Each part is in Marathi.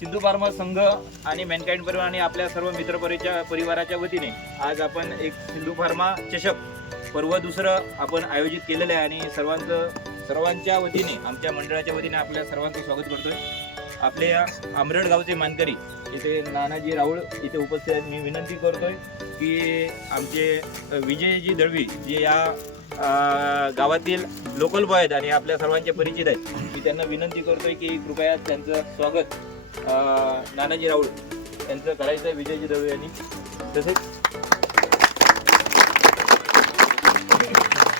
सिंधू फार्मा संघ आणि मॅनकाईंड परिवार आणि आपल्या सर्व मित्रपरिच्या परिवाराच्या वतीने आज आपण एक सिंधू फार्मा चषक पर्व दुसरं आपण आयोजित केलेलं आहे आणि सर्वांचं सर्वांच्या वतीने आमच्या मंडळाच्या वतीने आपल्या सर्वांचं स्वागत करतोय. आपले या आमरड गावचे मानकरी इथे नानाजी राऊळ इथे उपस्थित आहेत. मी विनंती करतोय की आमचे विजयजी दळवी जे या गावातील लोकल बॉय आहेत आणि आपल्या सर्वांचे परिचित आहेत मी त्यांना विनंती करतोय की कृपया त्यांचं स्वागत नानाजी राऊळ यांचं करायचं आहे विजयजी दळवी यांनी. तसेच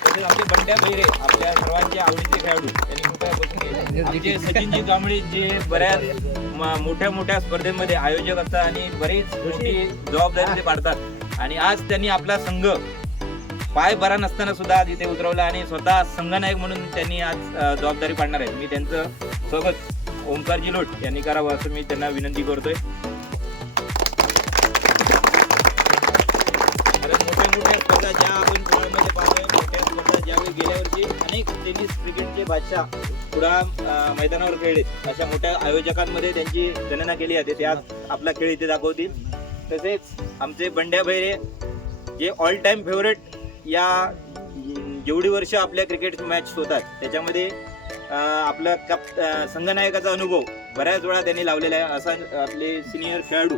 तसेच आमचे बंड्या भैरे आपल्या सर्वांचे आवडीचे खेळाडू त्यांनी कृपया बसून घ्यायचे. आमचे सचिनजी कांबळे जे बऱ्याच मोठ्या मोठ्या स्पर्धेमध्ये आयोजक असतात आणि बरीच मोठी जबाबदारी ते पाडतात. आणि आज त्यांनी आपला संघ पाय बरा नसताना सुद्धा आज इथे उतरवला आणि स्वतः संघनायक म्हणून त्यांनी आज जबाबदारी पाडणार आहेत मी त्यांचं स्वागत ओंकारजी लोट यांनी करावं असं मी त्यांना विनंती करतोय. ज्या अनेक टेनिस क्रिकेटचे बादशाह पुढा मैदानावर खेळले अशा मोठ्या आयोजकांमध्ये त्यांची गणना केली जाते. ते आज आपला खेळ इथे दाखवतील. तसेच आमचे बंड्या भैरे जे ऑल टाइम फेवरेट या जेवढी वर्ष आपल्या क्रिकेट मॅच होतात त्याच्यामध्ये आपला कप संघनायकाचा अनुभव बऱ्याच वेळा त्यांनी लावलेला आहे. असा आपले सिनियर खेळाडू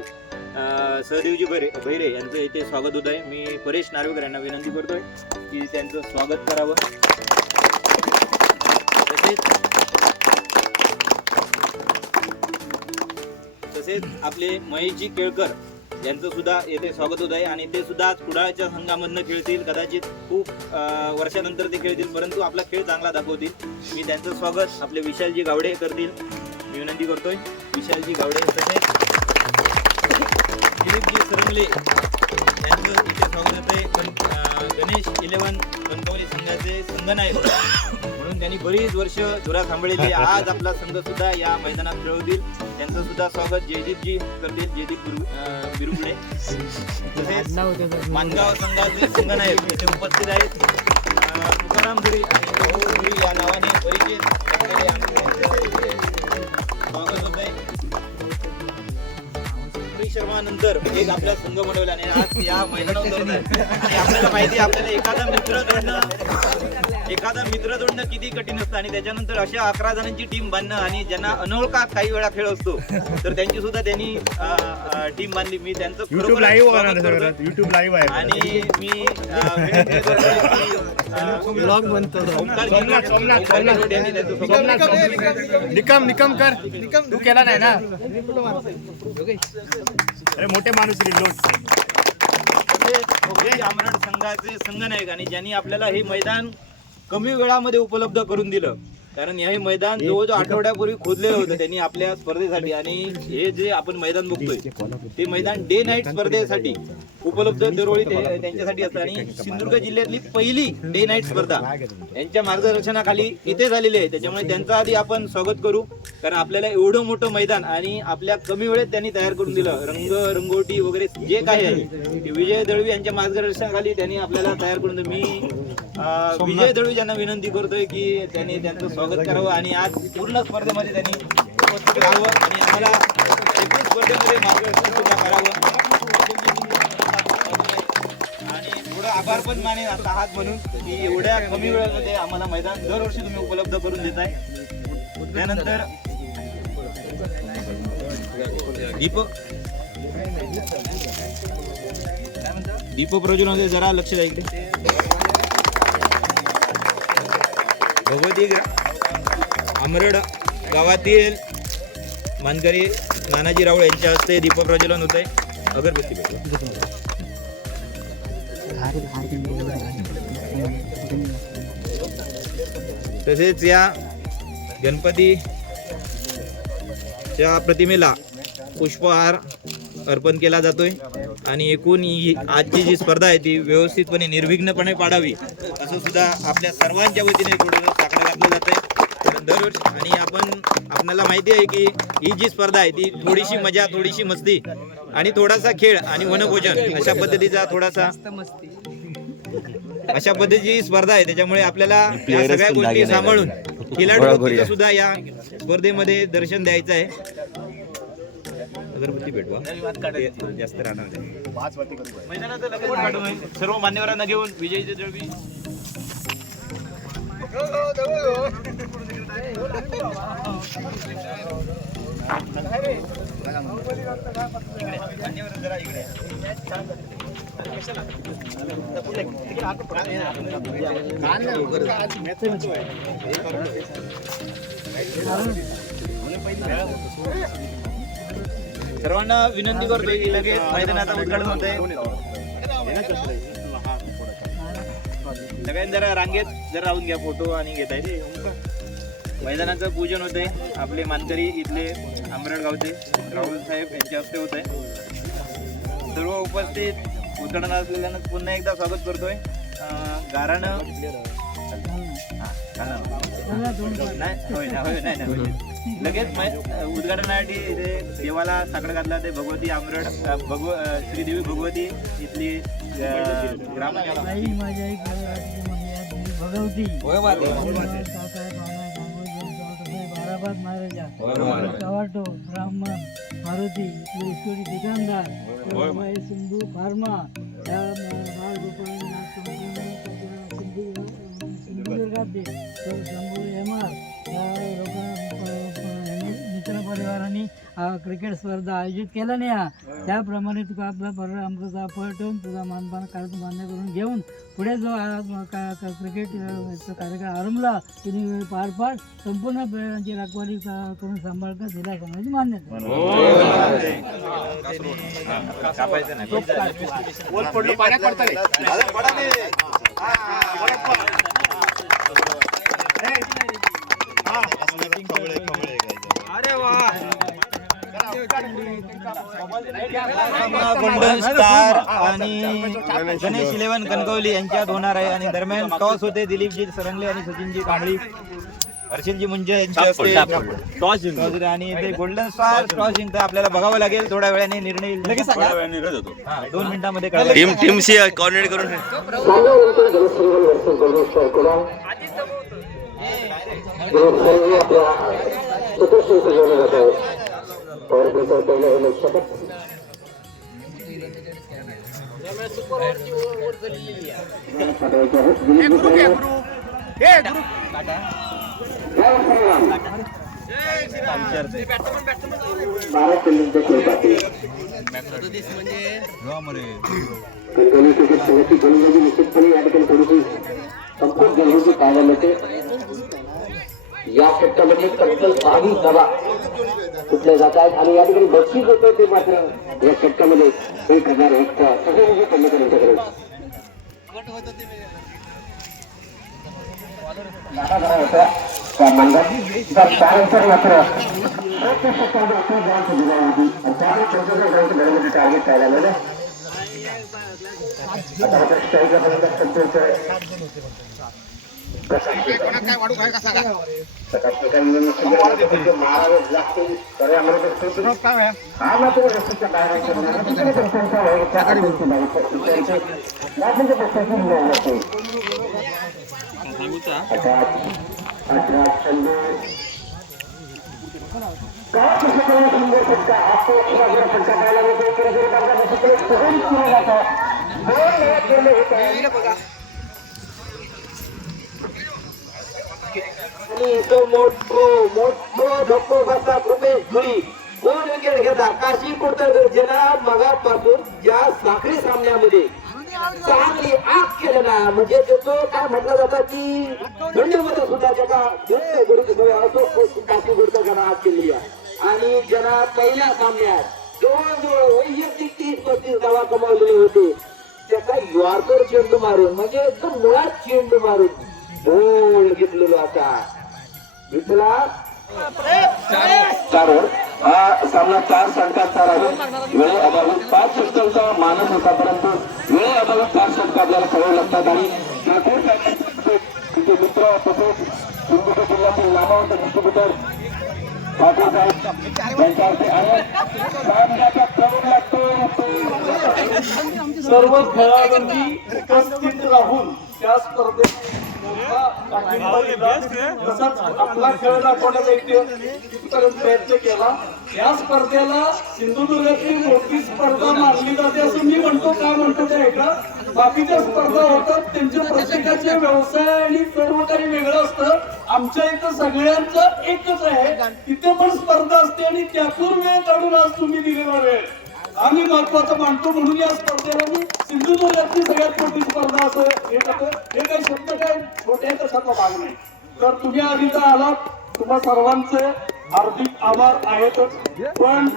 सहदेवजी भैरे भैरे यांचं इथे स्वागत होत आहे. मी परेश नार्वेकर यांना विनंती करतोय की त्यांचं स्वागत करावं. तसेच तसेच आपले महेशजी केळकर यांचं सुद्धा येथे स्वागत होत आहे. आणि ते सुद्धा आज कुडाळच्या संघामधनं खेळतील कदाचित खूप वर्षानंतर ते खेळतील. परंतु आपला खेळ चांगला दाखवतील. मी त्यांचं स्वागत आपले विशालजी गावडे करतील. मी विनंती करतोय विशालजी गावडे तसेच दिलीपजी सरंगले यांचं इथे स्वागत होते गण- गणेश इलेव्हन कणकवली संघाचे संघनायक म्हणून त्यांनी बरीच वर्ष धुरा सांभाळलेली आहे. आज आपला संघ सुद्धा या मैदानात खेळवतील त्यांचं सुद्धा स्वागत जयदीपजी करतील जयदीप बिरुगडे. तसेच मानगाव संघाचे संघनायक इथे उपस्थित आहेत. तुकाराम धुरी आणि धुरी या नावाने परिचित असलेले आमचे इथे स्वागत होत शर्मा नंतर एक आपला संघ बनवला आणि आज या मैदानावर आपल्याला माहिती आपल्याला एखादा मित्र जोडणं एखादा मित्र जोडणं किती कठीण असतं आणि त्याच्यानंतर अशा अकरा जणांची टीम बांधणं आणि ज्यांना अनोळखा काही वेळा खेळ असतो तर त्यांची सुद्धा त्यांनी टीम बांधली मी त्यांचं युट्यूब लाईव्ह युट्यूब लाईव्ह आहे. आणि मी ब्लॉग बनतो. निकम निकम कर. तू केला नाही ना? अरे मोठे माणूस आमरड संघाचे संघनायक आणि ज्यांनी आपल्याला हे मैदान कमी वेळामध्ये उपलब्ध करून दिलं. कारण हे मैदान जवळजवळ आठवड्यापूर्वी खोदलेलं होतं त्यांनी आपल्या स्पर्धेसाठी. आणि हे जे आपण मैदान बघतोय ते मैदान डे नाईट स्पर्धेसाठी उपलब्ध दरवेळी त्यांच्यासाठी असतं. आणि सिंधुदुर्ग जिल्ह्यातली पहिली डे नाईट स्पर्धा. यांच्या मार्गदर्शनाखाली इथे झालेली आहे. त्याच्यामुळे त्यांचं आधी आपण स्वागत करू. कारण आपल्याला एवढं मोठं मैदान आणि आपल्या कमी वेळेत त्यांनी तयार करून दिलं. रंग रंगोटी वगैरे जे काही आहे ते विजय दळवी यांच्या मार्गदर्शनाखाली त्यांनी आपल्याला तयार करून मी विजय दळवी यांना विनंती करतोय की त्यांनी त्यांचं स्वागत करावं आणि आज पूर्ण स्पर्धेमध्ये त्यांनी उपस्थित राहावं आणि आम्हाला एकूण स्पर्धेमध्ये मार्गदर्शन सुद्धा करावं. आणि थोडं आभार पण माने आहात म्हणून की एवढ्या कमी वेळेमध्ये आम्हाला मैदान दरवर्षी तुम्ही उपलब्ध करून देताय. त्यानंतर दीपक दीप. प्रज्वलमध्ये जरा लक्ष द्या इकडे. भगवती अमरड आमरड गावातील मानकरी नानाजी राऊळ यांच्या हस्ते दीपक प्रज्वलन होत आहे. अगरबत्ती तसेच या गणपतीच्या प्रतिमेला पुष्पहार अर्पण केला जातोय. आणि एकूण ही आजची जी स्पर्धा आहे ती व्यवस्थितपणे निर्विघ्नपणे पाडावी. असं सुद्धा आपल्या सर्वांच्या वतीने घातलं जात आहे दरवर्षी आणि आपण आपल्याला माहिती आहे की ही जी स्पर्धा आहे ती थोडीशी मजा थोडीशी मस्ती आणि थोडासा खेळ आणि वनभोजन अशा पद्धतीचा थोडासा अशा पद्धतीची स्पर्धा आहे. त्याच्यामुळे आपल्याला या सगळ्या गोष्टी सांभाळून खिलाडू सुद्धा या स्पर्धेमध्ये दर्शन द्यायचं आहे. अगरबत्ती पेटवा ते जास्त राहणार. सर्व मान्यवरांना घेऊन विजयी सर्वांना विनंती करतो की लगेच मैदानाचं उद्घाटन होत आहे सगळ्यांनी जरा रांगेत जरा राहून घ्या फोटो आणि घेता येईल मैदानाचं पूजन होते आपले मानकरी इथले आंबरड गावचे. राहुल साहेब यांच्या हस्ते होत आहे. सर्व उपस्थित उतरणार असलेल्यांना पुन्हा एकदा स्वागत करतोय. अं, गारानं नाही होय होय, नाही, नाही, होय. लगेच मै- उद्घाटनासाठी इथे देवाला साकडं घातला ते भगवती आमरड भगव श्रीदेवी भगवती इथली ग्राम भगवती. बाराबाद महाराजा. ब्राह्मण मारुती ईश्वरी दुकानदार महेश सिंधू फार्मा. या बाळगोपाळनाथ सिंधू सिंधुदुर्गातले शंभू एम आर. या लोकांनी परिवारांनी हा क्रिकेट स्पर्धा आयोजित केल्या नाही हा. त्याप्रमाणे तुका आपला पर आमचा पळटून तुझा मानपान कार्यक्रम मान्य करून घेऊन पुढे जो हा क्रिकेट कार्यक्रम आरंभला तिने वेळ पार पाड संपूर्ण प्लेयरांची राखवाली का- करून सांभाळता जिल्हा संघाची मान्यता कापायचं नाही गोल्डन स्टार आणि गणेश इलेव्हन कणकवली यांच्यात होणार आहे आणि दरम्यान टॉस होते दिलीपजी सरंगले आणि सचिनजी कांबळी हर्षलजी मुंजे यांच्या हस्ते टॉस जिंकले आणि ते गोल्डन स्टार टॉस जिंकतं आपल्याला बघावं लागेल थोड्या वेळाने निर्णय. हा, दोन मिनिटांमध्ये कळेल. टीम टीमशी कोऑर्डिनेट करून कणकवली क्रिकेट संघाची गोलंदाजी निश्चितपणे या ठिकाणी थोडीशी संकोच गरजेची पाहायला मिळते या षटकामध्ये तब्बल बावीस धावा कुठले जात आहेत? आणि या ठिकाणी बक्षीस होतं ते मात्र या षटकामध्ये एक हजार हेक्टर सहयोगी पडले त्यानंतर मात्र टार्गेट काय मिळालं आता बघा दुसरीकडे सहन केलं जातं दोन वेळा खेळले होत आहे आणि तो मोठो मोठो धक्को बसला रुपेश धुळी दोन विकेट घेता? काशी कोटर जिला मगापासून या साखळी सामन्यामध्ये. चांगली आग केलेला. म्हणजे त्याचं काय म्हटलं जातं की थंडीमध्ये सुद्धा त्याचा जे गुरुची सोय काशी गुरुचा आग केली आहे. आणि ज्यांना पहिल्या सामन्यात जवळजवळ वैयक्तिक तीस पस्तीस धावा कमावलेले होते. त्याचा यॉर्कर चेंडू मारून म्हणजे एकदम मुळात चेंडू मारून गोल घेतलेलो आता विठला चारवर हा सामना चार षटकांचा राहील वेळ अभावी पाच षटकांचा मानस होता परंतु वेळ अभावी चार षटक आपल्याला सवय लागतात. आणि तिथे मित्र तसेच सिंधुदुर्ग जिल्ह्यातील नामवंत डिस्ट्रीब्युटर पाटील साहेब यांच्या हस्ते आहे. सामन्याचा क्रम लागतो सर्व खेळाडूंनी उपस्थित राहून त्या स्पर्धेत तसाच आपला खेळ दाखवण्याचा प्रयत्न केला या स्पर्धेला सिंधुदुर्गातली मोठी स्पर्धा मानली जाते असं मी म्हणतो का म्हणतो ते ऐका बाकीच्या स्पर्धा होतात त्यांच्या प्रत्येकाचे व्यवसाय आणि सर्व काही वेगळं असतं आमच्या इथं सगळ्यांचं एकच आहे तिथे पण स्पर्धा असते आणि त्यातून वेळ काढून आज तुम्ही दिलेला वेळ. आम्ही महत्वाचं मानतो म्हणून या स्पर्धेला मी सिंधुदुर्गातली सगळ्यात मोठी स्पर्धा असं हे हे काही शब्द काय? छोटे कशाचा भाग नाही. तर तुम्ही आधी तर आलात. तुम्हा सर्वांचे हार्दिक आभार आहेतच पण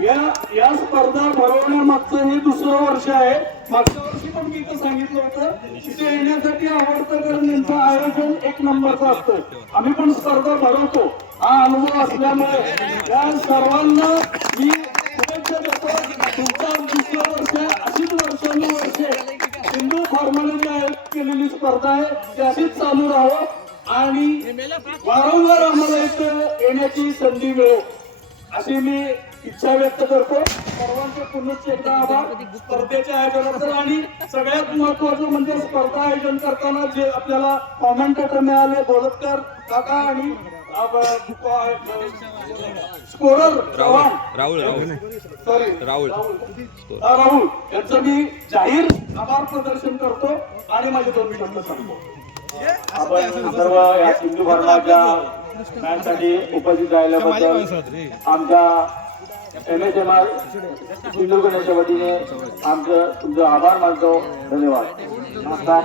या या स्पर्धा भरवण्यामागचं हे दुसरं वर्ष आहे. मागच्या वर्षी पण मी इथं सांगितलं होतं तिथे येण्यासाठी आवडतं कारण यांचं आयोजन एक नंबरचं असतं. आम्ही पण स्पर्धा भरवतो. हा अनुभव असल्यामुळे या सर्वांना मी तुमचा दुसरं वर्ष आहे, अशीच हिंदू फॉर्मॅलिटी आयोजित केलेली स्पर्धा आहे ती अशीच चालू राहावं आणि वारंवार आम्हाला इथं येण्याची संधी मिळो अशी मी इच्छा व्यक्त करतो सर्वांचे पुन्हा एकदा आभार स्पर्धेच्या आयोजनाचं आणि सगळ्यात महत्वाचं म्हणजे स्पर्धा आयोजन करताना जे आपल्याला कॉमेंटेटर मिळाले बोलतकर काका आणि स्कोरर चव्हाण. राहुल राहुल. सॉरी राहुल. राहुल. यांचं मी जाहीर आभार प्रदर्शन करतो आणि माझे दोन शब्द सांगतो आपण सर्व या सिंधू धर्माच्या मॅचसाठी उपस्थित राहिल्याबद्दल आमच्या एम एस एम आर सिंधुदुर्गच्या वतीने आमचं तुमचं आभार मानतो. धन्यवाद. नमस्कार.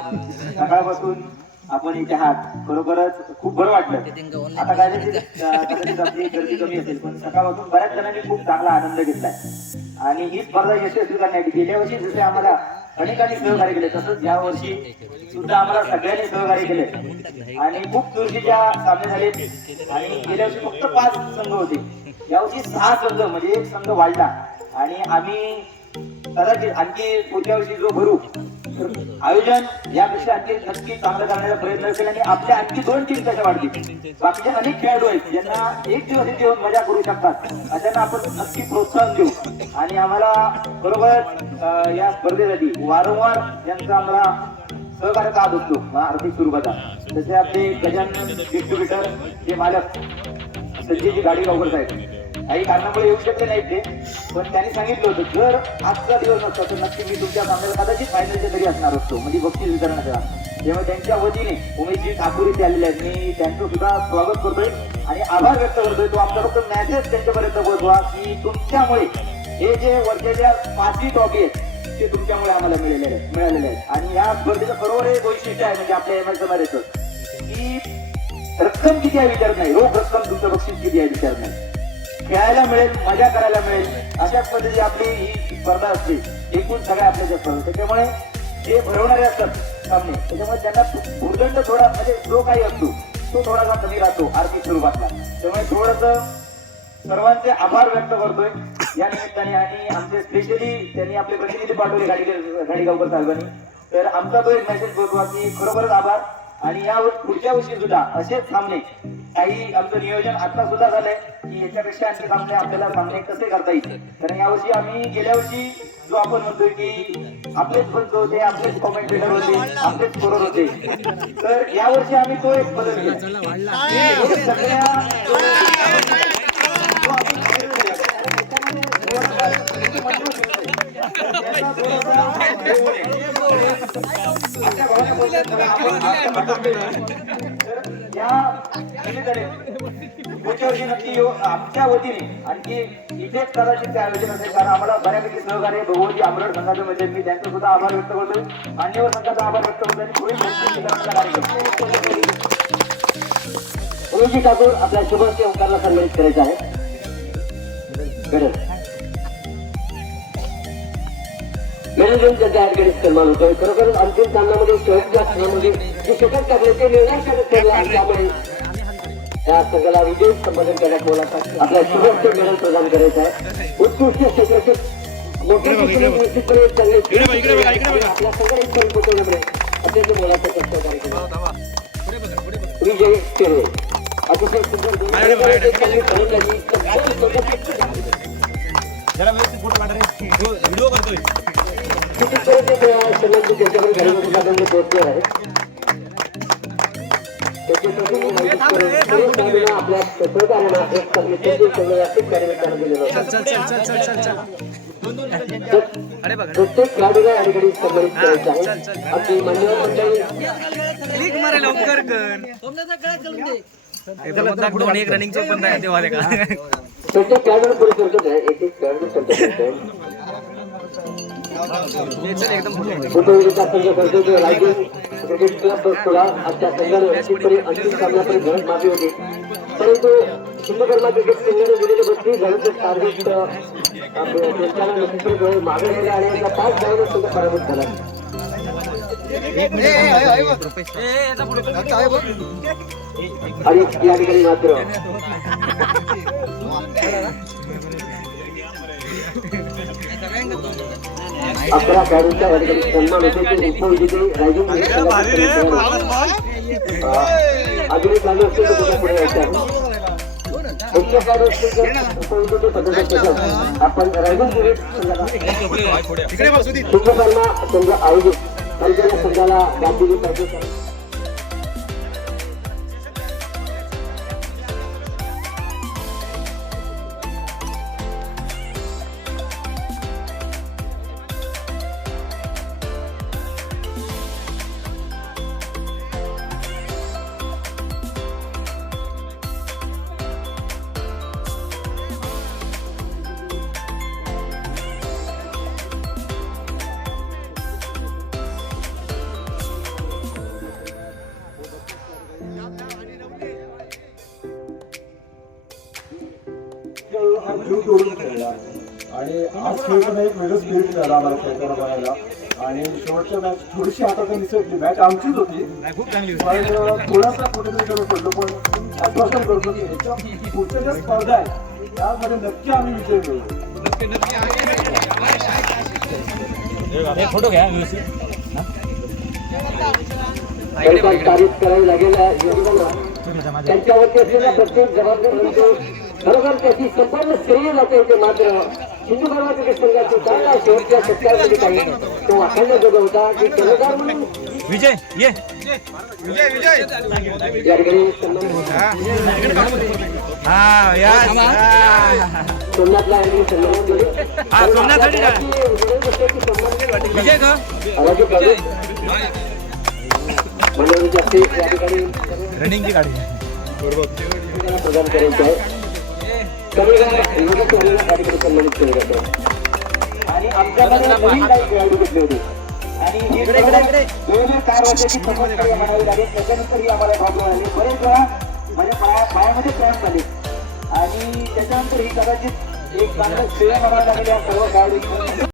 सकाळपासून आपण इथे आहात खरोखरच खूप बरं वाटलं. आता काय आपली गर्दी कमी असेल पण सकाळपासून बऱ्याच जणांनी खूप चांगला आनंद घेतलाय. आणि ही स्पर्धा यशस्वी करण्यासाठी गेल्या वर्षी जसे आम्हाला अनेकांनी सहकार्य केले तसंच या वर्षी सुद्धा आम्हाला सगळ्यांनी सहकार्य केले. आणि खूप चुरशीच्या सामने झाले आणि गेल्या वर्षी फक्त पाच संघ होते. यावर्षी सहा संघ म्हणजे एक संघ वाढला. आणि आम्ही कदाचित आणखी पुढच्या वर्षी जो भरू आयोजन यापेक्षा आणखी नक्की चांगलं करण्याचा प्रयत्न असेल आणि आपल्या आणखी दोन टीम त्याच्या वाढतील. बाकीचे अनेक खेळाडू आहेत ज्यांना एक दिवस इथे येऊन मजा करू शकतात. अशांना आपण नक्की प्रोत्साहन देऊ. आणि आम्हाला बरोबर या स्पर्धेसाठी वारंवार यांचा आम्हाला सहकार्य का असतो आर्थिक स्वरूपाचा. तसे आपले गजानन डिस्ट्रीब्युटर जे मालक संजयजी गाडी गावकर साहेब. काही कारणामुळे येऊ शकले नाही ते. पण त्यांनी सांगितलं होतं जर आजचा दिवस नसता तर नक्की मी तुमच्या सामन्याला कदाचित फायनलच्या तरी असणार असतो. म्हणजे बक्षीस वितरणाचा तेव्हा त्यांच्या वतीने उमेशजी ठाकूर इथे आलेले आहेत. मी त्यांचं सुद्धा स्वागत करतोय आणि आभार व्यक्त करतोय. तो आमचा फक्त मॅसेज त्यांच्यापर्यंत पोहोचवा की तुमच्यामुळे हे जे वर्षाच्या पाचवी ट्रॉफी आहेत ते तुमच्यामुळे आम्हाला मिळालेले आहेत मिळालेले आहेत. आणि या स्पर्धेचं बरोबर हे वैशिष्ट्य आहे म्हणजे आपल्या एम एस की रक्कम किती आहे विचारत नाही. रोख रक्कम तुमचं बक्षीस किती आहे विचारत नाही. खेळायला मिळेल मजा करायला मिळेल. अशाच पद्धती आपली ही स्पर्धा असते. एकूण सगळ्या आपल्या स्पर्धा त्याच्यामुळे जे भरवणारे असतात सामने त्याच्यामुळे त्यांना भूर्दंड थोडा म्हणजे जो काही असतो तो थोडासा कमी राहतो आर्थिक स्वरूपातला. त्यामुळे थोडस सर्वांचे आभार व्यक्त करतोय. या निमित्ताने आणि आमचे स्पेशली त्यांनी आपले प्रतिनिधी पाठवले गाडी गाडीगावकर साहेबांनी. तर आमचा तो एक मेसेज बोलतो की खरोखरच आभार. आणि या पुढच्या वर्षी सुद्धा असेच सामने. काही आमचं नियोजन आता सुद्धा झालंय की याच्यापेक्षा आणखी सामने आपल्याला सामने कसे करता येईल? कारण यावर्षी आम्ही गेल्या वर्षी जो आपण म्हणतोय की आपलेच पंच होते आपलेच कॉमेंटेटर होते आपलेच स्कोरर होते. तर यावर्षी आम्ही तो एक बदल केला आपल्या पुढच्या वर्षी नक्की येऊ आमच्या वतीने आणखी इथे कदाचित आयोजन असेल कारण आम्हाला बऱ्यापैकी सहकार्य भगवती आमरड संघाचं म्हणजे मी त्यांचा सुद्धा आभार व्यक्त करतोय मान्यवर संघाचा आभार व्यक्त करतोय आणि पुढील गोष्टी ठाकूर आपल्या शुभस्य ओंकारला सन्मानित करायचं आहे मॅनेजमेंट त्यांच्या ऍडकडे सन्मान होतोय. खरोखर अंतिम सामन्यामध्ये शेवटच्या खेळामध्ये जे शतक टाकले ते निर्णायक शतक ठरलं आणि त्यामुळे त्या संघाला विजय संपादन करण्यात बोलाचा आपल्या शुभस्य मेडल प्रदान करायचं आहे. उत्कृष्ट क्षेत्राचे मोठे निश्चितपणे चांगले आपल्या अत्यंत कार्यक्रम विजय केले अतिशय सुंदर दोन चांगली फलंदाजी जरा व्यवस्थित फोटो काढा रे. व्हिडिओ करतोय. प्रत्येक खेळाडूला या ठिकाणी सन्मानित करायचं आहे आपली मान्यवर मंडळी प्रत्येक खेळाडूला पुढे सरकत आहे एक एक खेळाडू सरकत आहे उपयोगिता संघ कर्तव्य राज्य क्रिकेट क्लब बसतोला आजच्या संघाने निश्चितपणे अंतिम सामन्यापर्यंत धडक मारली होती परंतु सिंधुकर्मा क्रिकेट संघाने दिलेले बत्तीस धावांचे टार्गेट मागे गेले आणि एका पाच धावांना सुद्धा पराभूत झाला आणि या ठिकाणी मात्र अकरा खेळाडूंचा या ठिकाणी सन्मान होते ते उपविजेते रायझिंग अजूनही चालू असतील तर पुढे पुढे यायचं आहे एकशे खेळाडू असतील तर उपविजेते पदकासाठी आपण रायझिंग सिंधुकर्मा संघ आयोजित संघाला पाहिजे आणि आज खेळताना एक वेगळं स्पिरिट झालं आम्हाला खेळताना बघायला. आणि शेवटच्या मॅच थोडीशी आता तर निसटली मॅच आमचीच होती. पण थोडासा कुठेतरी कमी पडलो. पण आश्वासन करतो की याच्या पुढच्या ज्या स्पर्धा आहेत त्यामध्ये नक्की आम्ही विजय मिळवू. त्यांचा तारीफ़ करावी लागेल त्यांच्यावरती असलेल्या प्रत्येक जबाबदारी खरोखर त्याची संपूर्ण श्रेय जाते मात्र. क्रिकेट संघाची चांगला शेवटच्या काही तो होता की कर्णधार म्हणून विजय ये. हा ठिकाणी हा, विजय का? स्टेज या ठिकाणी रनिंगची गाडी. प्रदान करायचे आहे केलं जातं आणि नवीन काही खेळाडू घेतले होते. आणि चार वर्षाची समस्या म्हणावी लागेल त्याच्यानंतर ही आम्हाला भाग मिळाली बरेच वेळा माझ्या पाया पायामध्ये क्रॅम्प आणि त्याच्यानंतर ही कदाचित एक चांगलं श्रेय म्हणावं लागेल या सर्व खेळाडू